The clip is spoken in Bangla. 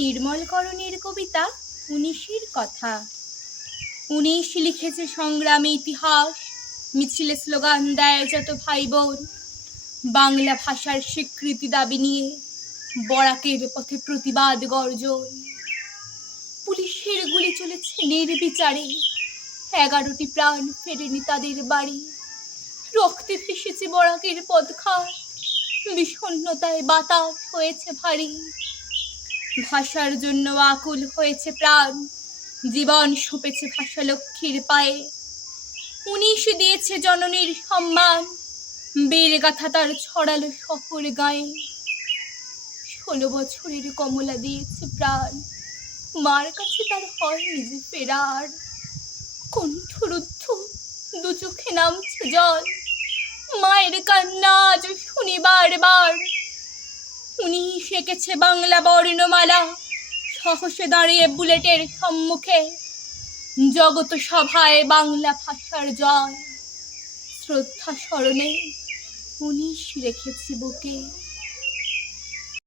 নির্মলকরণের কবিতা ১৯-এর কথা। ১৯ লিখেছে সংগ্রামী ইতিহাস, মিছিলে স্লোগান দেয় যত ভাই বোন, বাংলা ভাষার স্বীকৃতি দাবি নিয়ে বরাকের পথে প্রতিবাদ গর্জন। পুলিশের গুলি চলেছে নির্বিচারে, ১১টি প্রাণ ফেরেনি তাদের বাড়ি। রক্তে ভেসেছে বরাকের পদঘাট, বিষণ্ণতায় বাতাস হয়েছে ভারী। ভাষার জন্য আকুল হয়েছে প্রাণ, জীবন সঁপেছে ভাষা লক্ষ্মীর পায়ে। ১৯ দিয়েছে জননীর সম্মান, বীর গাথা তার ছড়ালো শহর গায়ে। ১৬ বছরের কমলা দিয়েছে প্রাণ, মার কাছে তার হয়নি যে ফেরার। কণ্ঠরুদ্ধ দু চোখে নামছে জল, মায়ের কান্না আজ শুনি বারবার। ১৯ এঁকেছে বাংলা বর্ণমালা, সাহসে দাঁড়িয়ে বুলেটের সম্মুখে। জগত সভায় বাংলা ভাষার জয়, শ্রদ্ধা স্মরণে ১৯ রেখেছি বুকে।